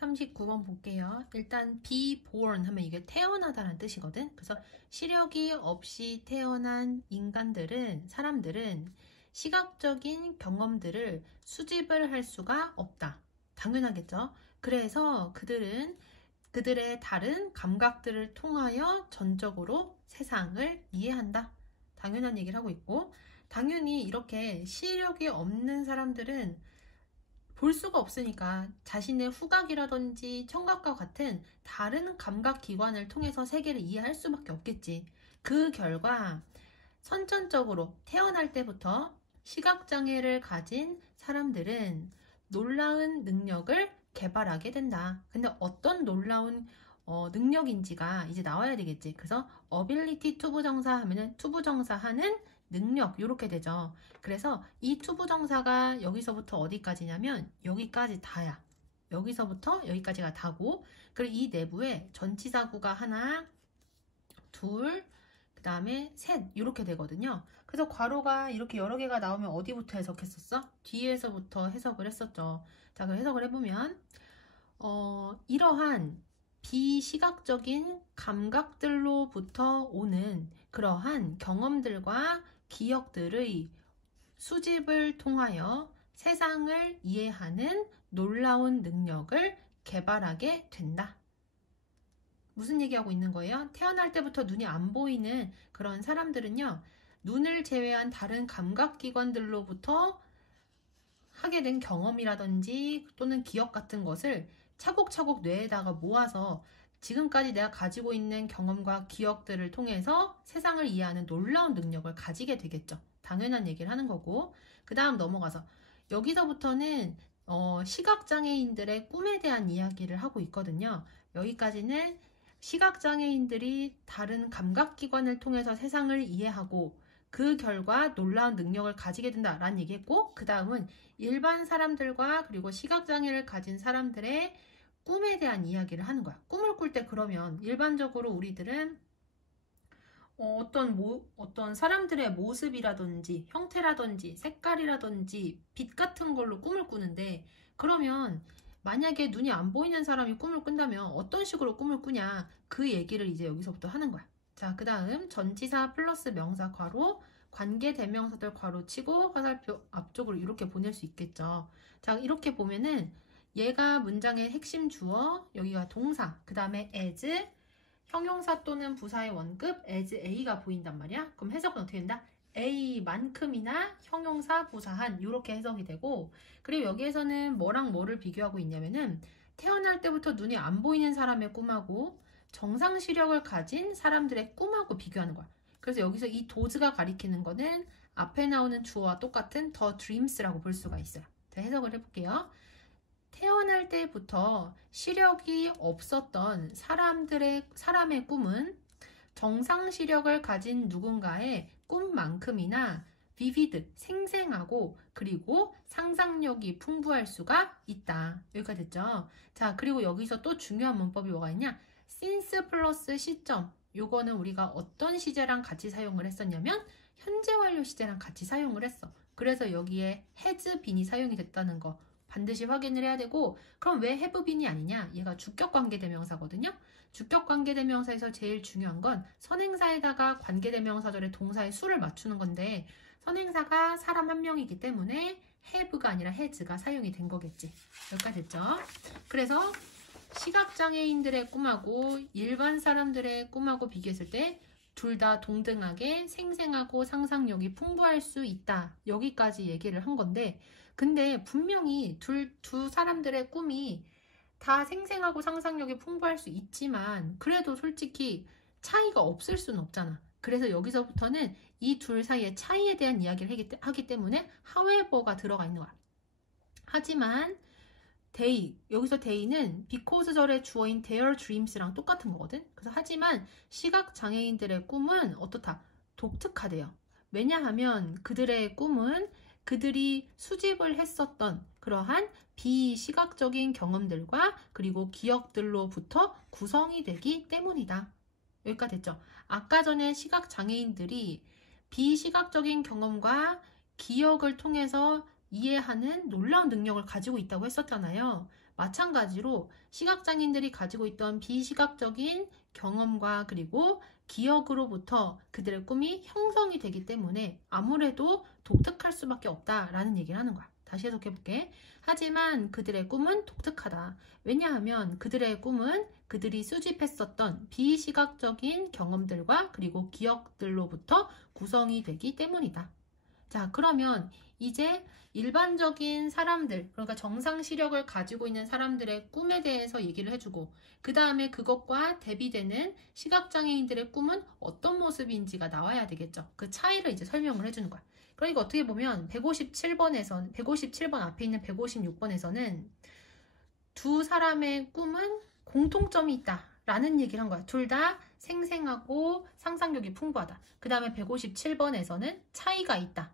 39번 볼게요. 일단 be born 하면 이게 태어나다라는 뜻이거든. 그래서 시력이 없이 태어난 사람들은 시각적인 경험들을 수집을 할 수가 없다. 당연하겠죠. 그래서 그들의 다른 감각들을 통하여 전적으로 세상을 이해한다. 당연한 얘기를 하고 있고, 당연히 이렇게 시력이 없는 사람들은 볼 수가 없으니까 자신의 후각이라든지 청각과 같은 다른 감각 기관을 통해서 세계를 이해할 수밖에 없겠지. 그 결과 선천적으로 태어날 때부터 시각장애를 가진 사람들은 놀라운 능력을 개발하게 된다. 근데 어떤 놀라운 능력인지가 이제 나와야 되겠지. 그래서 ability 투부정사 하면은 투부정사하는 능력 이렇게 되죠. 그래서 이 투부정사가 여기서부터 어디까지냐면 여기까지 다야. 여기서부터 여기까지가 다고, 그리고 이 내부에 전치사구가 하나, 둘, 그 다음에 셋 이렇게 되거든요. 그래서 괄호가 이렇게 여러 개가 나오면 어디부터 해석했었어? 뒤에서부터 해석을 했었죠. 자, 그럼 해석을 해보면 이러한 비시각적인 감각들로부터 오는 그러한 경험들과 기억들의 수집을 통하여 세상을 이해하는 놀라운 능력을 개발하게 된다. 무슨 얘기하고 있는 거예요? 태어날 때부터 눈이 안 보이는 그런 사람들은요, 눈을 제외한 다른 감각기관들로부터 하게 된 경험이라든지 또는 기억 같은 것을 차곡차곡 뇌에다가 모아서 지금까지 내가 가지고 있는 경험과 기억들을 통해서 세상을 이해하는 놀라운 능력을 가지게 되겠죠. 당연한 얘기를 하는 거고, 그 다음 넘어가서 여기서부터는 시각장애인들의 꿈에 대한 이야기를 하고 있거든요. 여기까지는 시각장애인들이 다른 감각기관을 통해서 세상을 이해하고 그 결과 놀라운 능력을 가지게 된다라는 얘기했고, 그 다음은 일반 사람들과 그리고 시각장애를 가진 사람들의 꿈에 대한 이야기를 하는 거야. 꿈을 꿀 때 그러면 일반적으로 우리들은 어떤 사람들의 모습이라든지 형태라든지 색깔이라든지 빛 같은 걸로 꿈을 꾸는데, 그러면 만약에 눈이 안 보이는 사람이 꿈을 꾼다면 어떤 식으로 꿈을 꾸냐, 그 얘기를 이제 여기서부터 하는 거야. 자, 그 다음 전치사 플러스 명사 괄호, 관계대명사들 괄호 치고 화살표 앞쪽으로 이렇게 보낼 수 있겠죠. 자, 이렇게 보면은 얘가 문장의 핵심 주어, 여기가 동사, 그 다음에 as, 형용사 또는 부사의 원급 as A가 보인단 말이야. 그럼 해석은 어떻게 된다? A만큼이나 형용사 부사한 이렇게 해석이 되고, 그리고 여기에서는 뭐랑 뭐를 비교하고 있냐면은 태어날 때부터 눈이 안 보이는 사람의 꿈하고 정상 시력을 가진 사람들의 꿈하고 비교하는 거야. 그래서 여기서 이 도즈가 가리키는 거는 앞에 나오는 주어와 똑같은 the dreams라고 볼 수가 있어요. 자, 해석을 해볼게요. 태어날 때부터 시력이 없었던 사람의 꿈은 정상 시력을 가진 누군가의 꿈만큼이나 vivid, 생생하고 그리고 상상력이 풍부할 수가 있다. 여기까지 됐죠? 자, 그리고 여기서 또 중요한 문법이 뭐가 있냐? since 플러스 시점. 요거는 우리가 어떤 시제랑 같이 사용을 했었냐면 현재 완료 시제랑 같이 사용을 했어. 그래서 여기에 has been이 사용이 됐다는 거 반드시 확인을 해야 되고, 그럼 왜 have been이 아니냐? 얘가 주격 관계대명사거든요. 주격 관계대명사에서 제일 중요한 건 선행사에다가 관계대명사절의 동사의 수를 맞추는 건데, 선행사가 사람 한 명이기 때문에 have가 아니라 has가 사용이 된 거겠지. 여기까지 됐죠? 그래서 시각장애인들의 꿈하고 일반 사람들의 꿈하고 비교했을 때 둘 다 동등하게 생생하고 상상력이 풍부할 수 있다. 여기까지 얘기를 한 건데, 근데 분명히 두 사람들의 꿈이 다 생생하고 상상력이 풍부할 수 있지만 그래도 솔직히 차이가 없을 수는 없잖아. 그래서 여기서부터는 이 둘 사이의 차이에 대한 이야기를 하기 때문에 however가 들어가 있는 거야. 하지만 여기서 they는 because 절의 주어인 their dreams랑 똑같은 거거든. 그래서 하지만 시각장애인들의 꿈은 어떻다? 독특하대요. 왜냐하면 그들의 꿈은 그들이 수집을 했었던 그러한 비시각적인 경험들과 그리고 기억들로부터 구성이 되기 때문이다. 여기까지 됐죠? 아까 전에 시각장애인들이 비시각적인 경험과 기억을 통해서 이해하는 놀라운 능력을 가지고 있다고 했었잖아요. 마찬가지로 시각장애인들이 가지고 있던 비시각적인 경험과 그리고 기억으로부터 그들의 꿈이 형성이 되기 때문에 아무래도 독특할 수밖에 없다라는 얘기를 하는 거야. 다시 해석해 볼게. 하지만 그들의 꿈은 독특하다. 왜냐하면 그들의 꿈은 그들이 수집했었던 비시각적인 경험들과 그리고 기억들로부터 구성이 되기 때문이다. 자, 그러면 이제 일반적인 사람들, 그러니까 정상 시력을 가지고 있는 사람들의 꿈에 대해서 얘기를 해주고, 그 다음에 그것과 대비되는 시각장애인들의 꿈은 어떤 모습인지가 나와야 되겠죠. 그 차이를 이제 설명을 해주는 거야. 그러니까 어떻게 보면 157번 앞에 있는 156번에서는 두 사람의 꿈은 공통점이 있다 라는 얘기를 한 거야. 둘 다 생생하고 상상력이 풍부하다. 그 다음에 157번에서는 차이가 있다.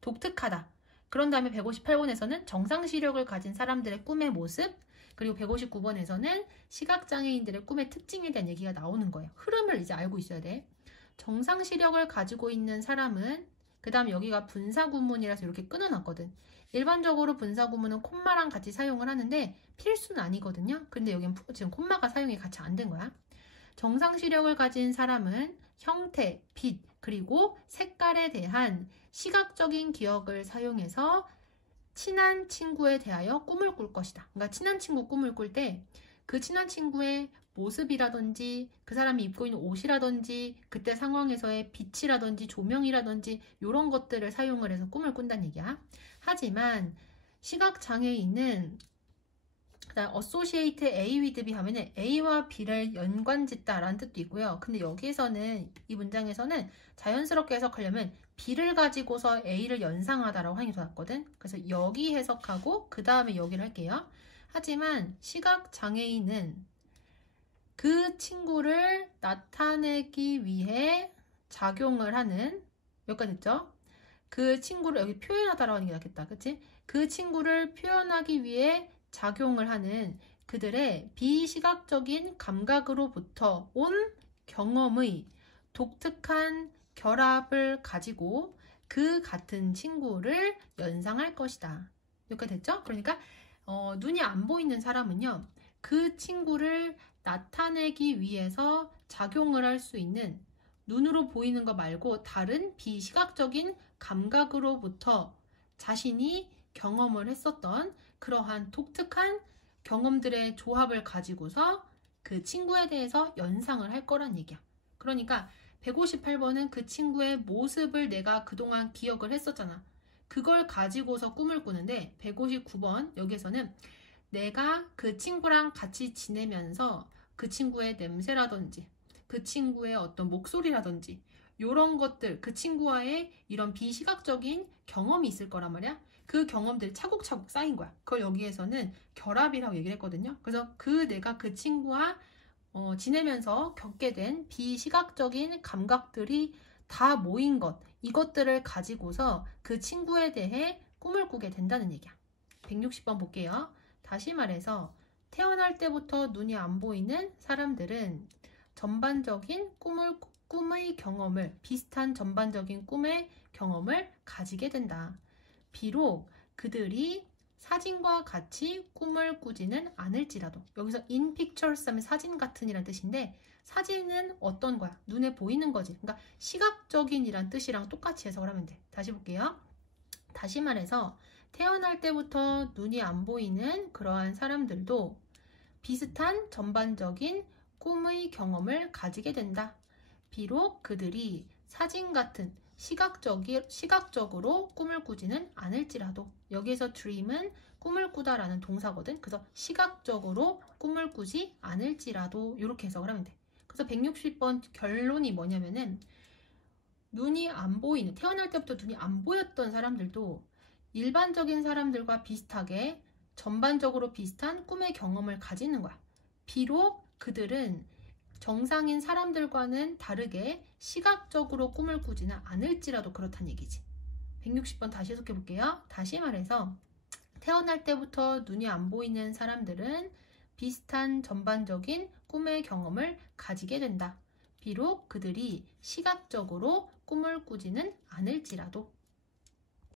독특하다. 그런 다음에 158번에서는 정상 시력을 가진 사람들의 꿈의 모습, 그리고 159번에서는 시각장애인들의 꿈의 특징에 대한 얘기가 나오는 거예요. 흐름을 이제 알고 있어야 돼. 정상 시력을 가지고 있는 사람은, 그 다음 여기가 분사구문이라서 이렇게 끊어놨거든. 일반적으로 분사구문은 콤마랑 같이 사용을 하는데 필수는 아니거든요. 근데 여기는 지금 콤마가 사용이 같이 안 된 거야. 정상 시력을 가진 사람은 형태, 빛, 그리고 색깔에 대한 시각적인 기억을 사용해서 친한 친구에 대하여 꿈을 꿀 것이다. 그러니까 친한 친구 꿈을 꿀 때 그 친한 친구의 모습이라든지 그 사람이 입고 있는 옷이라든지 그때 상황에서의 빛이라든지 조명이라든지 이런 것들을 사용을 해서 꿈을 꾼다는 얘기야. 하지만 시각장애인은 associate A with B 하면은 A와 B를 연관짓다라는 뜻도 있고요. 근데 여기에서는 이 문장에서는 자연스럽게 해석하려면 B를 가지고서 A를 연상하다라고 하는 게 더 낫거든. 그래서 여기 해석하고 그 다음에 여기를 할게요. 하지만 시각장애인은 그 친구를 나타내기 위해 작용을 하는, 여기까지 됐죠? 그 친구를 여기 표현하다라고 하는 게 낫겠다. 그치? 그 친구를 표현하기 위해 작용을 하는 그들의 비시각적인 감각으로부터 온 경험의 독특한 결합을 가지고 그 같은 친구를 연상할 것이다. 여기까지 됐죠? 그러니까 눈이 안 보이는 사람은요, 그 친구를 나타내기 위해서 작용을 할 수 있는 눈으로 보이는 거 말고 다른 비시각적인 감각으로부터 자신이 경험을 했었던 그러한 독특한 경험들의 조합을 가지고서 그 친구에 대해서 연상을 할 거란 얘기야. 그러니까 158번은 그 친구의 모습을 내가 그동안 기억을 했었잖아. 그걸 가지고서 꿈을 꾸는데 159번 여기에서는 내가 그 친구랑 같이 지내면서 그 친구의 냄새라든지 그 친구의 어떤 목소리라든지 이런 것들, 그 친구와의 이런 비시각적인 경험이 있을 거란 말이야. 그 경험들이 차곡차곡 쌓인 거야. 그걸 여기에서는 결합이라고 얘기를 했거든요. 그래서 내가 그 친구와 지내면서 겪게 된 비시각적인 감각들이 다 모인 것, 이것들을 가지고서 그 친구에 대해 꿈을 꾸게 된다는 얘기야. 160번 볼게요. 다시 말해서 태어날 때부터 눈이 안 보이는 사람들은 전반적인 꿈의 경험을, 비슷한 전반적인 꿈의 경험을 가지게 된다. 비록 그들이 사진과 같이 꿈을 꾸지는 않을지라도, 여기서 in pictures 하면 사진 같은 이란 뜻인데 사진은 어떤 거야? 눈에 보이는 거지. 그러니까 시각적인 이란 뜻이랑 똑같이 해석을 하면 돼. 다시 볼게요. 다시 말해서 태어날 때부터 눈이 안 보이는 그러한 사람들도 비슷한 전반적인 꿈의 경험을 가지게 된다. 비록 그들이 사진 같은 시각적으로 꿈을 꾸지는 않을지라도, 여기에서 dream은 꿈을 꾸다라는 동사거든. 그래서 시각적으로 꿈을 꾸지 않을지라도 이렇게 해석을 하면 돼. 그래서 160번 결론이 뭐냐면은 눈이 안 보이는, 태어날 때부터 눈이 안 보였던 사람들도 일반적인 사람들과 비슷하게 전반적으로 비슷한 꿈의 경험을 가지는 거야. 비록 그들은 정상인 사람들과는 다르게 시각적으로 꿈을 꾸지는 않을지라도 그렇다는 얘기지. 160번 다시 해석해 볼게요. 다시 말해서 태어날 때부터 눈이 안 보이는 사람들은 비슷한 전반적인 꿈의 경험을 가지게 된다. 비록 그들이 시각적으로 꿈을 꾸지는 않을지라도.